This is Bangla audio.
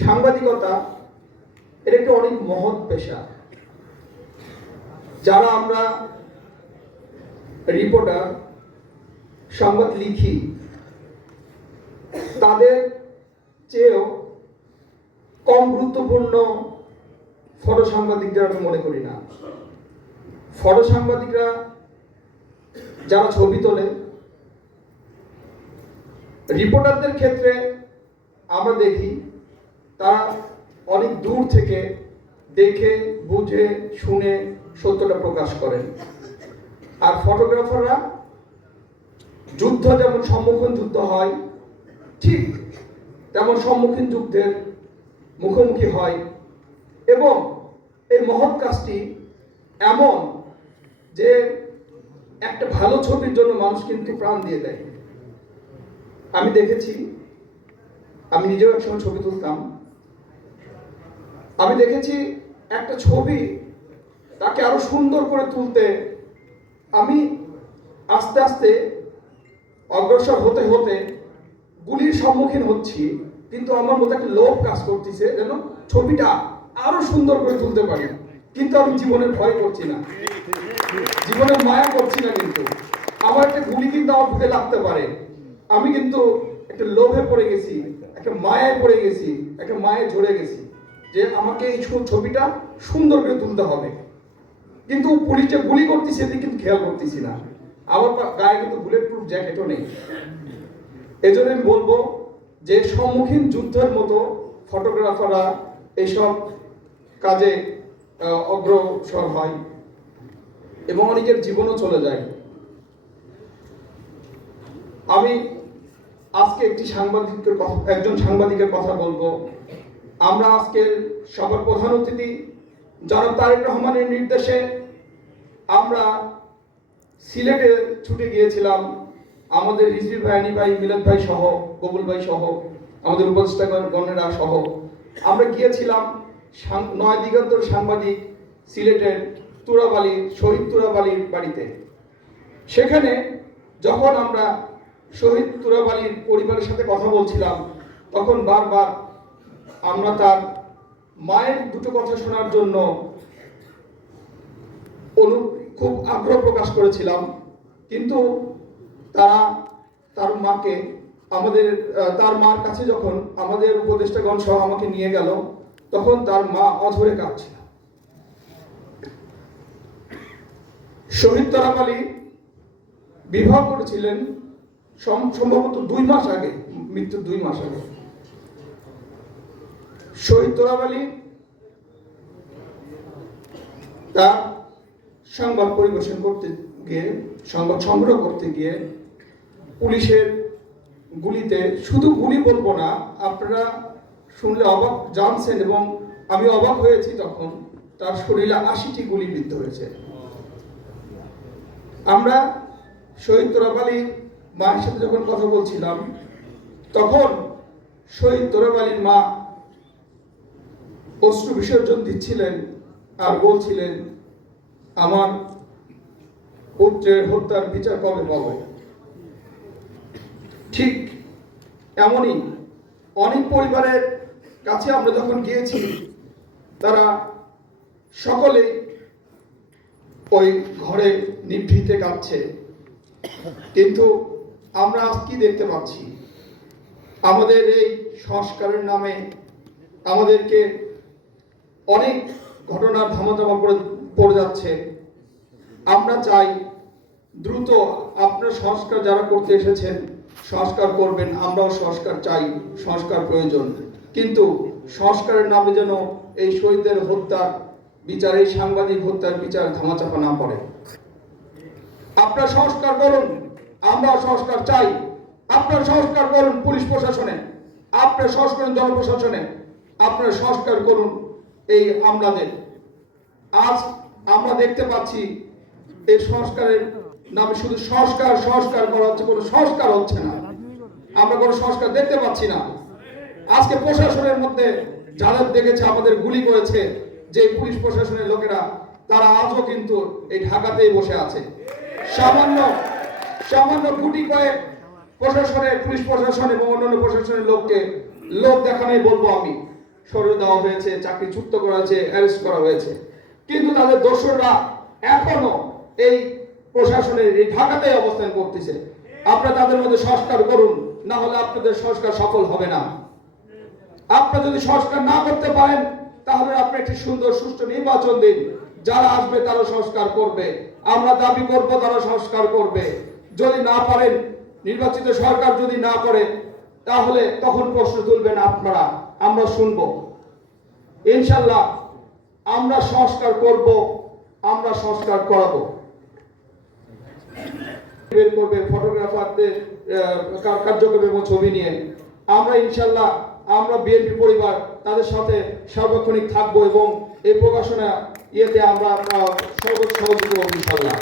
সাংবাদিকতা এটা একটা অনেক মহৎ পেশা। যারা আমরা রিপোর্টার, সংবাদ লিখি, তাদের চেয়েও কম গুরুত্বপূর্ণ ফটো সাংবাদিকদের আমি মনে করি না। ফটো সাংবাদিকরা যারা ছবি তোলে, রিপোর্টারদের ক্ষেত্রে আমরা দেখি তারা অনেক দূর থেকে দেখে বুঝে শুনে সত্যটা প্রকাশ করেন। আর ফটোগ্রাফাররা যুদ্ধ যেমন সম্মুখীন যুদ্ধ হয়, ঠিক তেমন সম্মুখীন যুদ্ধের মুখোমুখি হয়। এবং এই মহৎ কাজটি এমন যে একটা ভালো ছবির জন্য মানুষ কিন্তু প্রাণ দিয়ে দেয়। আমি দেখেছি, আমি নিজেও একসময় ছবি তুলতাম, আমি দেখেছি একটা ছবি তাকে আরো সুন্দর করে তুলতে আমি আস্তে আস্তে অগ্রসর হতে হতে গুলির সম্মুখীন হচ্ছি, কিন্তু আমার মধ্যে একটা লোভ কাজ করতেছে যেন ছবিটা আরো সুন্দর করে তুলতে পারি। কিন্তু আমি জীবনের ভয় করছি না, জীবনের মায়া করছি না। কিন্তু আমার একটা গুলি কিন্তু আমার বুকে লাগতে পারে, আমি কিন্তু একটা লোভে পড়ে গেছি, একটা মায়ায় পড়ে গেছি, একটা মায়ে ঝরে গেছি যে আমাকে এই ছবিটা সুন্দর করে তুলতে হবে। কিন্তু পুলিশ যে গুলি করতেছে সেদিকে কিন্তু খেয়াল করতেছি না। আমার গায়ে কিন্তু বুলেট প্রুফ জ্যাকেটও নেই। এজন্য আমি বলবো যে সম্মুখীন যুদ্ধের মতো ফটোগ্রাফাররা এইসব কাজে অগ্রসর হয় এবং অনেকের জীবনও চলে যায়। আমি আজকে একজন সাংবাদিকের কথা বলবো। আমরা আজকের সবার প্রধান অতিথি জনাব তারেক রহমানের নির্দেশে আমরা সিলেটে ছুটে গিয়েছিলাম। আমাদের রিজভি ভাই, আনি ভাই, মিলাদ ভাই সহ, কবুল ভাই সহ, আমাদের উপদেষ্টাগণেরা সহ আমরা গিয়েছিলাম 9 দিগন্তর সাংবাদিক সিলেটের শহীদ তুরাবালির বাড়িতে। সেখানে যখন আমরা শহীদ তুরাবালির পরিবারের সাথে কথা বলছিলাম, তখন বারবার আমরা তার মায়ের দুটো কথা শোনার জন্য খুব আগ্রহ প্রকাশ করেছিলাম। কিন্তু তারা তার মাকে তার মার কাছে যখন আমাদের উপদেষ্টাগণ সহ আমাকে নিয়ে গেল, তখন তার মা অঝরে কাঁদছিল। শহীদ তুরাবালি বিবাহ করেছিলেন সম্ভবত 2 মাস আগে, মৃত্যুর 2 মাস আগে। শহীদ তুরাবালি তার সংবাদ পরিবেশন করতে গিয়ে, সংবাদ সংগ্রহ করতে গিয়ে পুলিশের গুলিতে, শুধু গুলি বলবো না, আপনারা শুনলে অবাক জানছেন এবং আমি অবাক হয়েছি, তখন তার শরীরে 80টি গুলি বিদ্ধ হয়েছে। আমরা শহীদ তুরাবালির মায়ের সাথে যখন কথা বলছিলাম, তখন শহীদ তুরাবালির মা অশ্রু বিসর্জন দিচ্ছিলেন আর বলছিলেন, আমার পুত্রের হত্যার বিচার কবে পাবে। ঠিক এমনই অনেক পরিবারের কাছে আমরা যখন গিয়েছি, তারা সকলে ওই ঘরে নিভৃতে কাঁদছে। কিন্তু আমরা আজ কি দেখতে পাচ্ছি? আমাদের এই সংস্কারের নামে আমাদেরকে অনেক ঘটনার ধামাচাপা পড়ে যাচ্ছে। আমরা চাই দ্রুত আপনার সংস্কার যারা করতে এসেছেন সংস্কার করবেন, আমরাও সংস্কার চাই, সংস্কার প্রয়োজন। কিন্তু সংস্কারের নামে যেন এই শহীদদের হত্যার বিচার, এই সাংবাদিক হত্যার বিচার ধামাচাপা না পড়ে। আপনারা সংস্কার করুন, আমরাও সংস্কার চাই। আপনারা সংস্কার করুন পুলিশ প্রশাসনে, আপনারা সংস্কার করুন জনপ্রশাসনে, আপনারা সংস্কার করুন এই আমলাদের। আজ আমরা দেখতে পাচ্ছি এই সংস্কারের নামে শুধু সংস্কার করা হচ্ছে, কোনো সংস্কার হচ্ছে না। আমরা কোনো সংস্কার দেখতে পাচ্ছি না। আজকে প্রশাসনের মধ্যে যাদের দেখেছে আমাদের গুলি করেছে, যে পুলিশ প্রশাসনের লোকেরা, তারা আজও কিন্তু এই ঢাকাতেই বসে আছে। সামান্য গুটি কয়েক প্রশাসনের, পুলিশ প্রশাসন এবং অন্যান্য প্রশাসনের লোককে লোক দেখানোই বলবো আমি। সরিয়ে দেওয়া হয়েছে, চাকরিচ্যুত করা হয়েছে, অ্যারেস্ট করা হয়েছে, কিন্তু তাদের দোসররা এখনো এই প্রশাসনের এই ঢাকাতেই অবস্থান করতেছে। আপনারা তাদের মধ্যে সংস্কার করুন, না হলে আপনাদের সংস্কার সফল হবে না। আপনারা যদি সংস্কার না করতে পারেন তাহলে আপনি একটি সুন্দর সুষ্ঠু নির্বাচন দিন, যারা আসবে তারা সংস্কার করবে, আমরা দাবি করব তারা সংস্কার করবে। যদি না পারেন, নির্বাচিত সরকার যদি না করে, তাহলে তখন প্রশ্ন তুলবেন আপনারা, আমরা শুনব। ইনশাআল্লাহ আমরা সংস্কার করব, আমরা সংস্কার করাবো। বের করবে ফটোগ্রাফারদের কার্যক্রম এবং ছবি নিয়ে। আমরা ইনশাআল্লাহ আমরা বিএনপি পরিবার তাদের সাথে সার্বক্ষণিক থাকবো এবং এই প্রকাশনা ইয়েতে আমরা সর্বোচ্চ সহযোগিতা করব ইনশাআল্লাহ।